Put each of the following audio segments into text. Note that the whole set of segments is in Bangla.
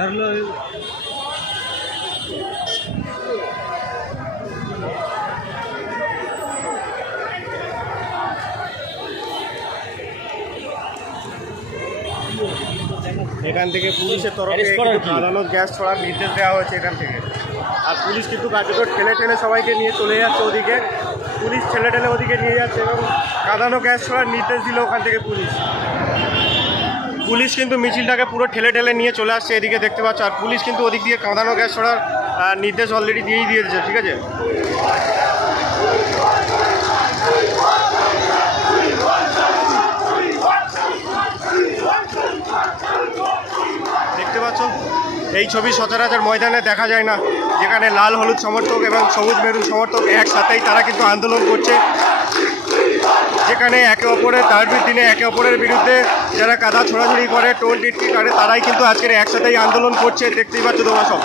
এখান থেকে পুলিশের তরফে ধারালো গ্যাস ছড়ার নির্দেশ দেওয়া হয়েছে এখান থেকে। আর পুলিশ কিন্তু কার্যকর ঠেলে ঠেলে সবাইকে নিয়ে চলে যাচ্ছে ওদিকে। পুলিশ ঠেলে ঠেলে ওদিকে নিয়ে যাচ্ছে এবং কাঁদানো গ্যাস ছড়ার নির্দেশ দিল ওখান থেকে পুলিশ কিন্তু মিছিলটাকে পুরো ঠেলে ঠেলে নিয়ে চলে আসছে এদিকে দেখতে পাচ্ছ। আর পুলিশ কিন্তু ওদিক দিয়ে কাঁদানো গ্যাস ছড়ার নির্দেশ অলরেডি দিয়েই দিয়েছে, ঠিক আছে। দেখতে পাচ্ছ এই ছবি সচরাচর ময়দানে দেখা যায় না, যেখানে লাল হলুদ সমর্থক এবং সবুজ মেরুন সমর্থক একসাথেই তারা কিন্তু আন্দোলন করছে, যেখানে একে অপরের ডার্বির দিনে একে অপরের বিরুদ্ধে যারা কাদা ছোড়াছড়ি করে, টোল টিটকি করে, তারাই কিন্তু আজকের একসাথেই আন্দোলন করছে। দেখতেই পাচ্ছ তোমরা সব।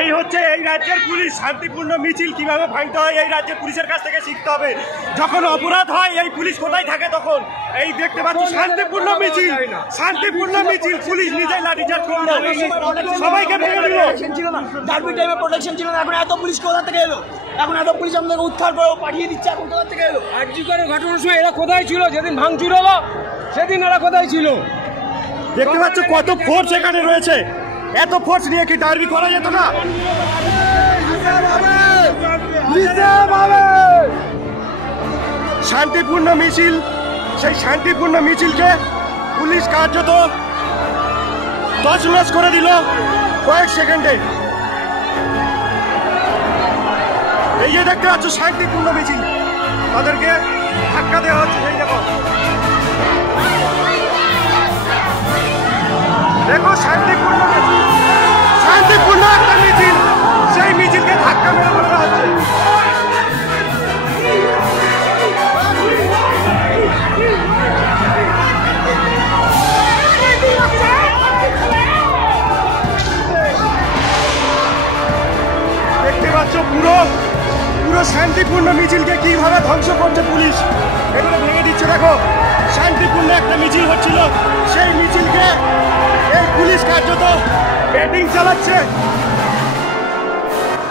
এই হচ্ছে এই রাজ্যের পুলিশ। শান্তিপূর্ণ মিছিল কিভাবে ভাঙতে হয় এই রাজ্যের পুলিশের কাছ থেকে শিখতে হবে। যখন অপরাধ হয় এই পুলিশ কোথায় থাকে তখন? এই দেখতে পাচ্ছি শান্তিপূর্ণ মিছিল, শান্তিপূর্ণ মিছিল, পুলিশ নিজেই লাঠিচার্জ করলো, সবাইকে ভেঙে দিল। ডার্বি টাইমে প্রোটেকশন ছিল না, এখন এত পুলিশ কোথা থেকে এলো? এখন এত পুলিশ আমাদের উদ্ধার করে পাঠিয়ে দিচ্ছে, এখন কোথা থেকে এলো? আরজিকরের ঘটনার সময় এরা কোথায় ছিল? যেদিন ভাঙচুর হলো সেদিন এরা কোথায় ছিল? দেখতে পাচ্ছ কত ফোর্স এখানে রয়েছে। এত ফোর্স নিয়ে কি ডার্বি করা যেত না? শান্তিপূর্ণ মিছিল, সেই শান্তিপূর্ণ মিছিলকে পুলিশ কার্যত তছনছ করে দিল কয়েক সেকেন্ডে। এই যে দেখতে পাচ্ছ শান্তিপূর্ণ মিছিল, তাদেরকে ধাক্কা দেওয়া হচ্ছে। সেই দেখো দেখো শান্তিপূর্ণ মিছিল, শান্তিপূর্ণ একটা মিছিল, সেই মিছিলকে ধাক্কা মেরে ফেলা হচ্ছে। দেখতে পাচ্ছ পুরো শান্তিপূর্ণ মিছিলকে কিভাবে ধ্বংস করছে পুলিশ, এগুলো ভেঙে দিচ্ছে। দেখো শান্তিপূর্ণ একটা মিছিল হচ্ছিল, সেই মিছিলকে এই পুলিশ কার্যত ব্যাটিং চালাচ্ছে।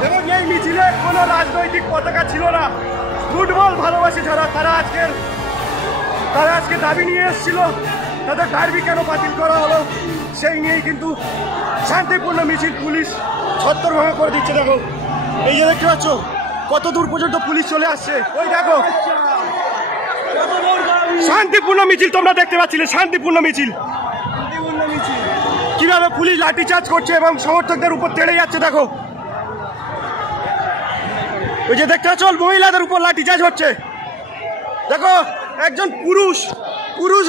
এবং এই মিছিলে কোনো রাজনৈতিক পতাকা ছিল না। ফুটবল ভালোবাসে যারা, তারা আজকে দাবি নিয়ে এসেছিল তাদের ডার্বি কেন বাতিল করা হলো, সেই নিয়েই কিন্তু শান্তিপূর্ণ মিছিল পুলিশ ছত্রভঙ্গ করে দিচ্ছে। দেখো এই যে দেখতে পাচ্ছ কত দূর পর্যন্ত পুলিশ চলে আসছে। ওই দেখো শান্তিপূর্ণ মিছিল, তোমরা দেখতে পাচ্ছিলে শান্তিপূর্ণ মিছিল, কিভাবে পুলিশ লাঠিচার্জ করছে এবং সমর্থকদের উপর তেড়ে যাচ্ছে। দেখো ওই যে দেখতে পাচ্ছ মহিলাদের উপর লাঠিচার্জ হচ্ছে। দেখো একজন পুরুষ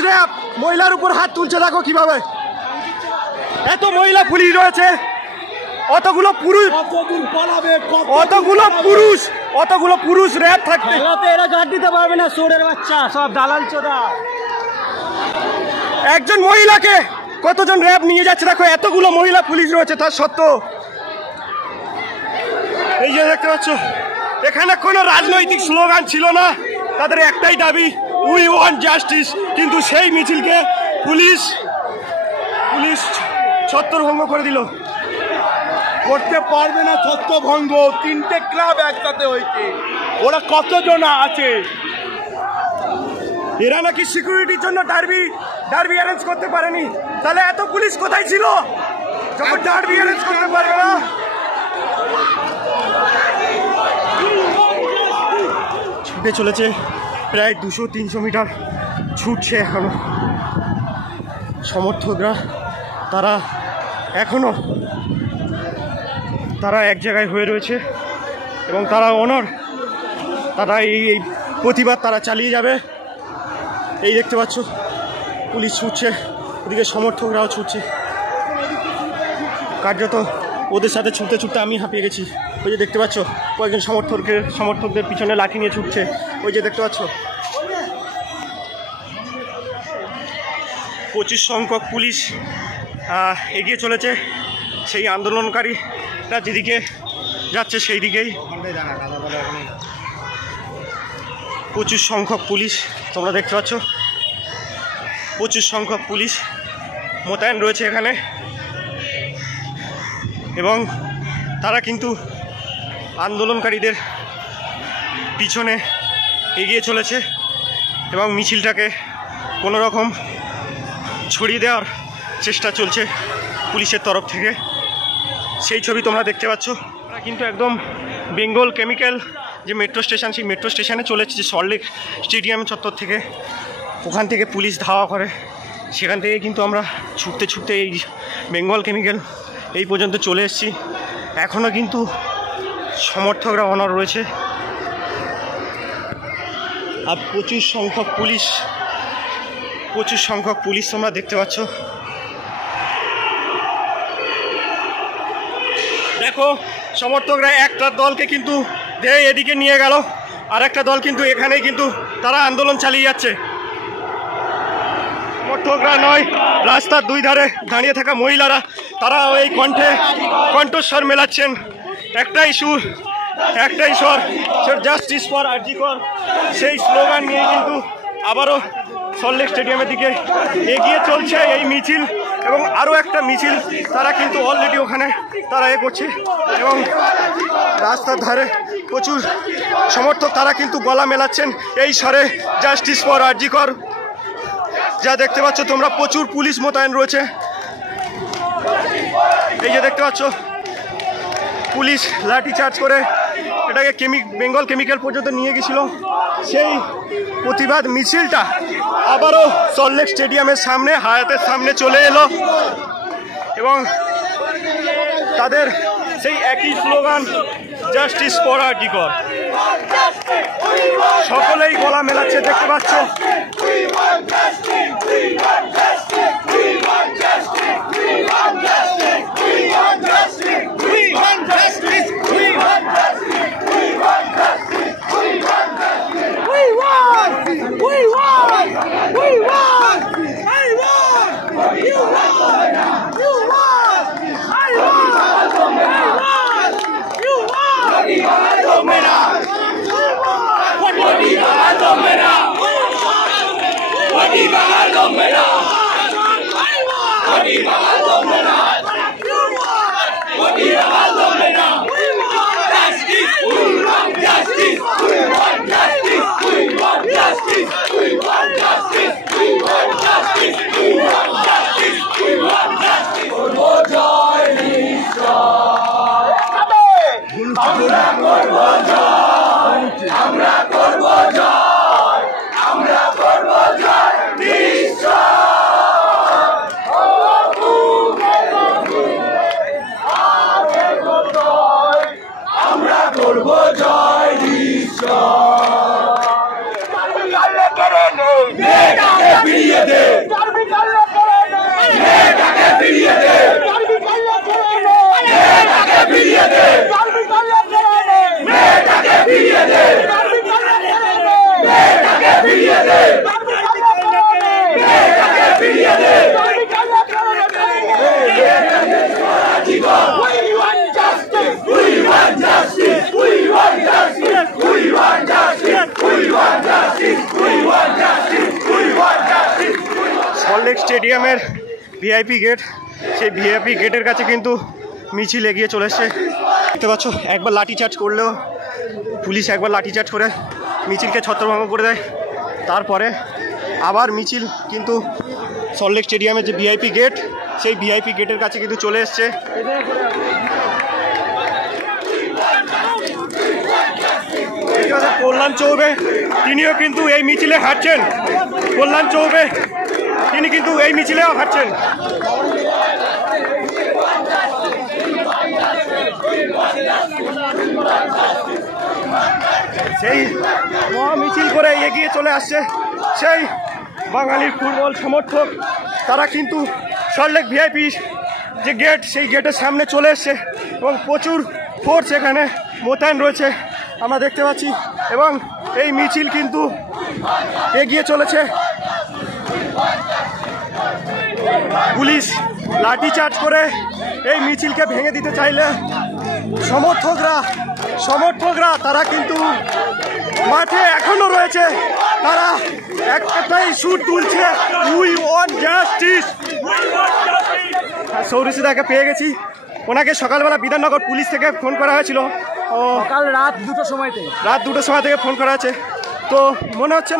র্যাব মহিলার উপর হাত তুলছে। দেখো কিভাবে এত মহিলা পুলিশ রয়েছে, অতগুলো পুরুষ র্যাব থাকতে এরা গার্ড দিতে পারবে না। চোরের বাচ্চা সব দালাল চোদা। একজন মহিলাকে কতজন র্যাব নিয়ে যাচ্ছে। দেখো এতগুলো মহিলা পুলিশ রয়েছে তার সত্ত্বেও। এই যে দেখতে পাচ্ছ এখানে কোনো রাজনৈতিক স্লোগান ছিল না, তাদের একটাই দাবি উই ওয়ান্ট জাস্টিস। কিন্তু সেই মিছিলকে পুলিশ ছত্রভঙ্গ করে দিল। করতে পারবে না ছত্রভঙ্গ। 3টে ক্লাব একসাথে হয়েছে, ওরা কতজন আছে? এরা নাকি সিকিউরিটির জন্য ডার্বি অ্যারেঞ্জ করতে পারেনি। তাহলে এত পুলিশ কোথায় ছিল যখন ডার্বি অ্যারেঞ্জ করতে পারবে না? ছুটে চলেছে প্রায় 200-300 মিটার ছুটছে এখনো সমর্থকরা। তারা এক জায়গায় হয়ে রয়েছে এবং তারা এই প্রতিবাদ তারা চালিয়ে যাবে। এই দেখতে পাচ্ছ পুলিশ ছুটছে, ওদিকে সমর্থকরাও ছুটছে। কার্যত ওদের সাথে ছুটতে ছুটতে আমি হাঁপিয়ে গেছি। ওই যে দেখতে পাচ্ছ কয়েকজন সমর্থকদের পিছনে লাঠি নিয়ে ছুটছে, ওই যে দেখতে পাচ্ছ। প্রচুর সংখ্যক পুলিশ এগিয়ে চলেছে সেই আন্দোলনকারীরা যেদিকে যাচ্ছে সেই দিকেই। প্রচুর সংখ্যক পুলিশ তোমরা দেখতে পাচ্ছ, প্রচুর সংখ্যক পুলিশ মোতায়েন রয়েছে এখানে এবং তারা কিন্তু আন্দোলনকারীদের পিছনে এগিয়ে চলেছে এবং মিছিলটাকে কোনো রকম ছড়িয়ে দেওয়ার চেষ্টা চলছে পুলিশের তরফ থেকে। সেই ছবি তোমরা দেখতে পাচ্ছ। তারা কিন্তু একদম বেঙ্গল কেমিক্যাল যে মেট্রো স্টেশন, সেই মেট্রো স্টেশনে চলে এসেছে সল্টলেক স্টেডিয়াম চত্বর থেকে। ওখান থেকে পুলিশ ধাওয়া করে, সেখান থেকে কিন্তু আমরা ছুটতে ছুটতে এই বেঙ্গল কেমিক্যাল এই পর্যন্ত চলে এসেছি। এখনও কিন্তু সমর্থকরা অনড় রয়েছে আর প্রচুর সংখ্যক পুলিশ তোমরা দেখতে পাচ্ছ। দেখো সমর্থকরা একটা দলকে কিন্তু এদিকে নিয়ে গেল, আর একটা দল কিন্তু এখানেই কিন্তু তারা আন্দোলন চালিয়ে যাচ্ছে। সমর্থকরা নয়, রাস্তার দুই ধারে দাঁড়িয়ে থাকা মহিলারা তারা এই কণ্ঠস্বর মেলাচ্ছেন। একটাই স্বর, জাস্টিস ফর আরজি কর, সেই স্লোগান নিয়ে কিন্তু আবারও সল্টলেক স্টেডিয়ামের দিকে এগিয়ে চলছে এই মিছিল। এবং আরও একটা মিছিল তারা কিন্তু অলরেডি ওখানে তারা করছে এবং রাস্তার ধারে প্রচুর সমর্থক তারা কিন্তু গলা মেলাচ্ছেন এই স্বরে, জাস্টিস ফর আরজি কর। যা দেখতে পাচ্ছ তোমরা, প্রচুর পুলিশ মোতায়েন রয়েছে। এই যে দেখতে পাচ্ছ পুলিশ লাঠি চার্জ করে এটাকে বেঙ্গল কেমিক্যাল পর্যন্ত নিয়ে গেছিল। সেই প্রতিবাদ মিছিলটা আবারও সল্টলেক স্টেডিয়ামের সামনে, হায়াতের সামনে চলে এলো এবং তাদের সেই একই স্লোগান, জাস্টিস ফর আরজি কর। সকলেই গলা মেলাচ্ছে দেখতে পাচ্ছ। সল্টলেক স্টেডিয়ামের ভিআইপি গেট, সেই ভিআইপি গেটের কাছে কিন্তু মিছিল এগিয়ে চলে এসছে। দেখতে পাচ্ছ একবার লাঠিচার্জ করলেও পুলিশ একবার লাঠিচার্জ করে মিছিলকে ছত্রভঙ্গ করে দেয়। তারপরে আবার মিছিল কিন্তু সল্টলেক স্টেডিয়ামের যে ভিআইপি গেট, সেই ভিআইপি গেটের কাছে কিন্তু চলে এসছে। কল্যাণ চৌবে তিনিও কিন্তু এই মিছিলে হাঁটছেন। কল্যাণ চৌবে তিনি কিন্তু এই মিছিলেও হাঁটছেন। সেই মহা মিছিল করে এগিয়ে চলে আসছে সেই বাঙালির ফুটবল সমর্থক। তারা কিন্তু সল্টলেক ভিআইপি যে গেট, সেই গেটের সামনে চলে এসছে এবং প্রচুর ফোর্স এখানে মোতায়েন রয়েছে আমরা দেখতে পাচ্ছি। এবং এই মিছিল কিন্তু এগিয়ে চলেছে। পুলিশ লাঠিচার্জ করে এই মিছিলকে ভেঙে দিতে চাইলে সমর্থকরা তারা কিন্তু মাঠে এখনো রয়েছে। তারা একটাই সুর তুলছে, উই ওয়ান্ট জাস্টিস। সৌরসিদাকে পেয়ে গেছি। ওনাকে সকালবেলা বিধাননগর পুলিশ থেকে ফোন করা হয়েছিল, কাল রাত 2টোর সময় থেকে ফোন করা আছে। তো মনে হচ্ছে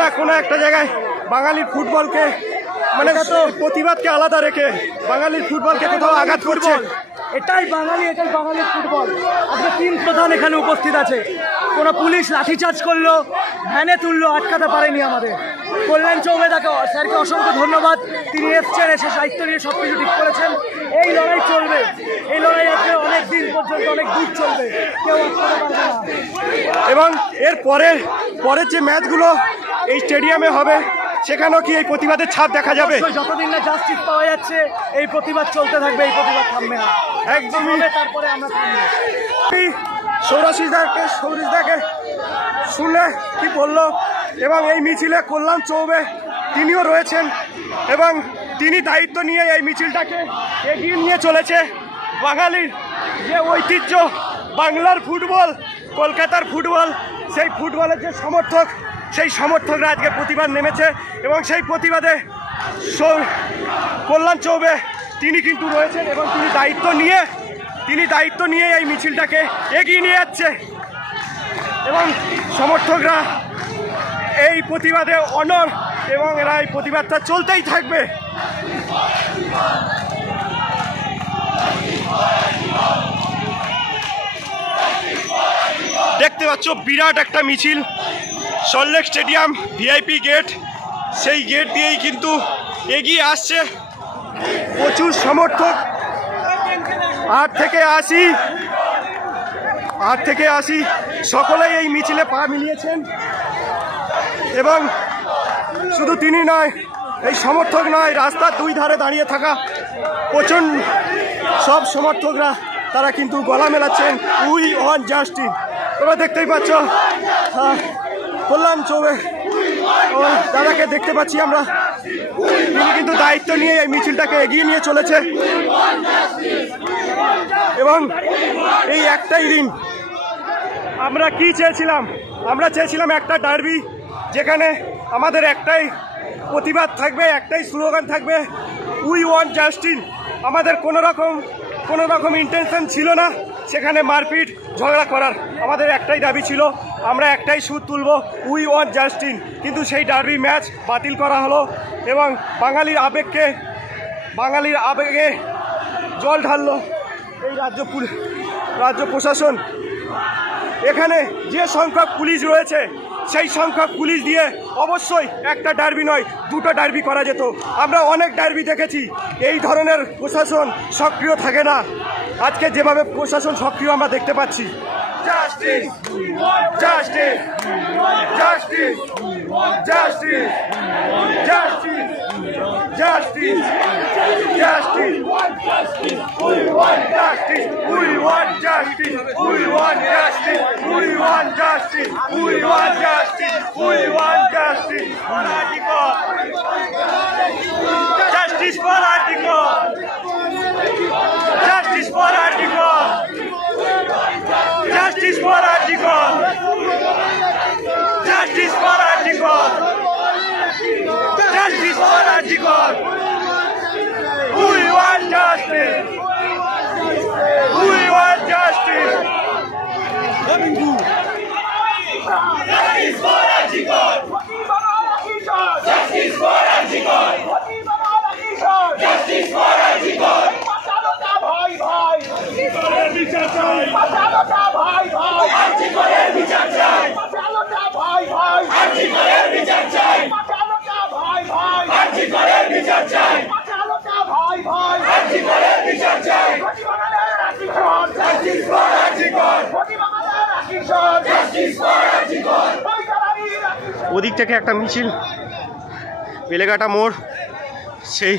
না কোনো একটা জায়গায় বাঙালির ফুটবলকে মানে প্রতিবাদকে আলাদা রেখে বাঙালির ফুটবলকে কোথাও আঘাত করছে। এটাই বাঙালির ফুটবল। আজকে 3 প্রধান এখানে উপস্থিত আছে। কোনো পুলিশ লাঠিচার্জ করলো, ভ্যানে তুললো, আটকাতে পারেনি আমাদের। কল্যাণ চৌবে স্যারকে অসংখ্য ধন্যবাদ। তিনি এসে দায়িত্ব নিয়ে সব কিছু ঠিক করেছেন। এই লড়াই চলবে, এই লড়াই আজকে অনেক দিন পর্যন্ত, অনেক দূর চলবে, কেউ আটকাতে পারবে না। এবং এর পরের যে ম্যাচগুলো এই স্টেডিয়ামে হবে, সেখানেও কি এই প্রতিবাদের ছাপ দেখা যাবে? যতদিন না জাস্টিস পাওয়া যাচ্ছে এই প্রতিবাদ চলতে থাকবে, এই প্রতিবাদ থামবে না একদমই। তারপরে আমরা সৌরসিদাকে শুনলে কি বললো। এবং এই মিছিলে কল্যাণ চৌবে তিনিও রয়েছেন এবং তিনি দায়িত্ব নিয়ে এই মিছিলটাকে এগিয়ে নিয়ে চলেছে। বাঙালির যে ঐতিহ্য, বাংলার ফুটবল, কলকাতার ফুটবল, সেই ফুটবলের যে সেই সমর্থকরা আজকে প্রতিবাদ নেমেছে। এবং সেই প্রতিবাদে কল্যাণ চৌবে তিনি কিন্তু রয়েছেন এবং তিনি দায়িত্ব নিয়ে এই মিছিলটাকে এগিয়ে নিয়ে যাচ্ছে। এবং সমর্থকরা এই প্রতিবাদে অনড় এবং এরা এই প্রতিবাদটা চলতেই থাকবে। দেখতে পাচ্ছ বিরাট একটা মিছিল, সল্টলেক স্টেডিয়াম ভিআইপি গেট, সেই গেট দিয়েই কিন্তু এগিয়ে আসছে প্রচুর সমর্থক। 8 থেকে 80 সকলেই এই মিছিলে পা মিলিয়েছেন। এবং শুধু তিনি নয়, এই সমর্থক নয়, রাস্তার 2 ধারে দাঁড়িয়ে থাকা প্রচুর সব সমর্থকরা তারা কিন্তু গলা মেলাচ্ছেন, উই ওয়ান্ট জাস্টিস। তোমরা দেখতেই পাচ্ছ কল্যাণ চৌবে দাদাকে দেখতে পাচ্ছি আমরা। তিনি কিন্তু দায়িত্ব নিয়ে এই মিছিলটাকে এগিয়ে নিয়ে চলেছে। এবং এই একটাই দিন আমরা কি চেয়েছিলাম? আমরা চেয়েছিলাম একটা ডার্বি, যেখানে আমাদের একটাই প্রতিবাদ থাকবে, একটাই স্লোগান থাকবে, উই ওয়ান্ট জাস্টিস। আমাদের কোনো রকম ইন্টেনশন ছিল না সেখানে মারপিট ঝগড়া করার। আমাদের একটাই দাবি ছিল, আমরা একটাই সুর তুলব, উই ওয়ান্ট জাস্টিস। কিন্তু সেই ডার্বি ম্যাচ বাতিল করা হলো এবং বাঙালির আবেগে জল ঢাললো এই রাজ্য প্রশাসন। এখানে যে সংখ্যক পুলিশ রয়েছে, সেই সংখ্যক পুলিশ দিয়ে অবশ্যই একটা ডার্বি নয়, 2টো ডার্বি করা যেত। আমরা অনেক ডার্বি দেখেছি, এই ধরনের প্রশাসন সক্রিয় থাকে না। আজকে যেভাবে প্রশাসন সক্রিয় আমরা দেখতে পাচ্ছি। Justice, justice, justice, justice, justice, justice, justice, we want justice, we want justice, we want justice, we want justice, we want justice, we want justice. Justice for Article, justice for Article, justice for Article, justice for Article, justice for Article, justice. We want justice. Justice for Arjikor. Justice for Arjikor. Justice for Arjikor. ভাই ভাই আর্জিকরের বিচার চাই। ভাই ভাই আর্জিকরের বিচার চাই। ভাই ভাই আর্জিকরের বিচার চাই। ভাই ভাই আর্জিকরের বিচার চাই। ভাই ভাই আর্জিকরের বিচার চাই। Justice for RG Kar. Justice for RG Kar. ওদিক থেকে একটা মিছিল বেলেঘাটা মোড়, সেই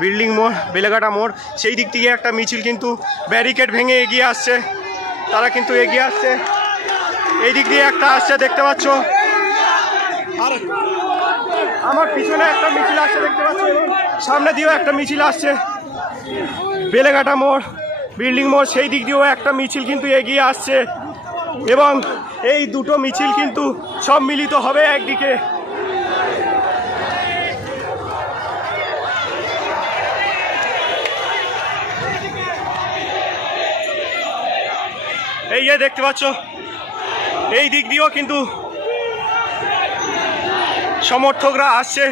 বিল্ডিং মোড় বেলেঘাটা মোড়, সেই দিক থেকে একটা মিছিল কিন্তু ব্যারিকেড ভেঙে এগিয়ে আসছে। তারা কিন্তু এগিয়ে আসছে, এই দিক দিয়ে একটা আসছে দেখতে পাচ্ছ, আর আমার পিছনে একটা মিছিল আসছে দেখতে পাচ্ছ, এবং সামনে দিয়েও একটা মিছিল আসছে। বেলেঘাটা মোড় বিল্ডিং মোড় সেই দিক দিয়েও একটা মিছিল কিন্তু এগিয়ে আসছে, এবং এই দুটো মিছিল কিন্তু সব মিলিত হবে একদিকে। এই যে দেখতে পাচ্ছ, এই দিক দিয়েও কিন্তু সমর্থকরা আসছে।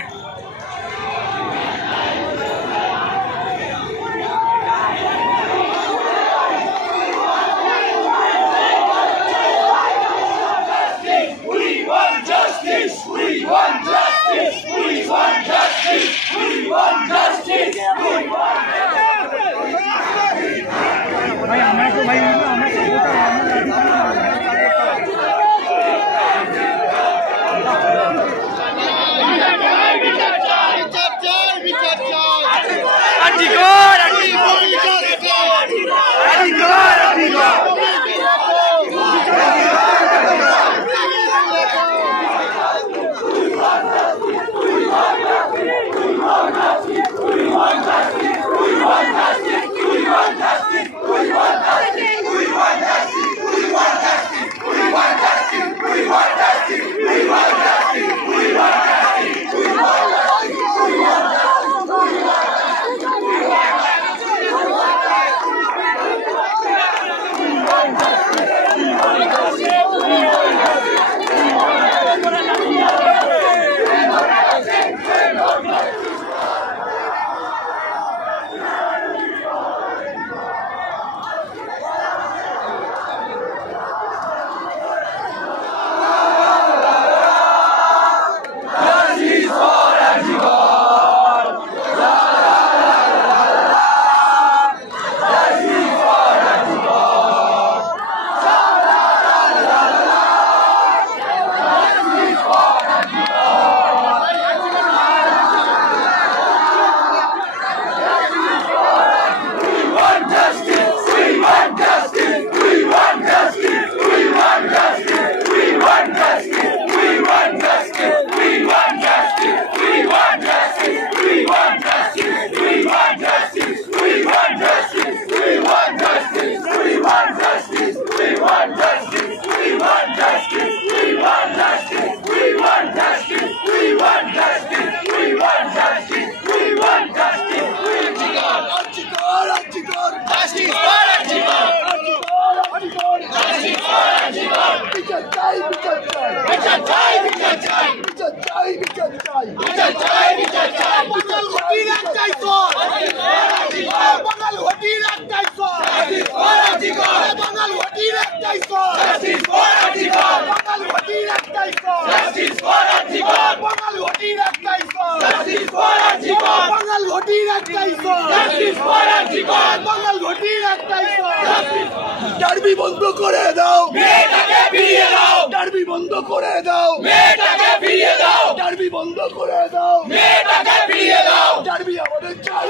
ডার্বি বন্ধ করে দাও, মেয়েটাকে ফিরিয়ে দাও। ডার্বি বন্ধ করে দাও, মেয়েটাকে ফিরিয়ে দাও। ডার্বি বন্ধ করে দাও, মেয়েটাকে ফিরিয়ে দাও। ডার্বি আমাদের চাই।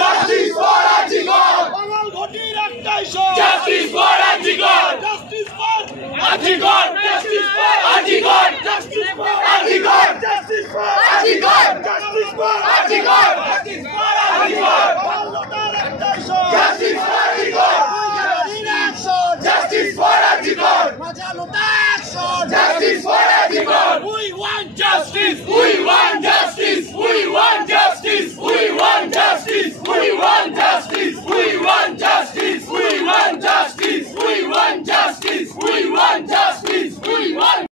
Justice for RG Kar. বাঙাল ঘটির একটাই শোন। Justice for RG Kar. Justice for RG Kar. Justice for RG Kar. Justice for RG Kar. Justice for RG Kar. Justice for RG Kar. Justice for RG Kar. বাংলার একটাই শোন। Justice for RG Kar. Justice for RG Kar. বাঁচালো তার শোন। Justice for RG Kar.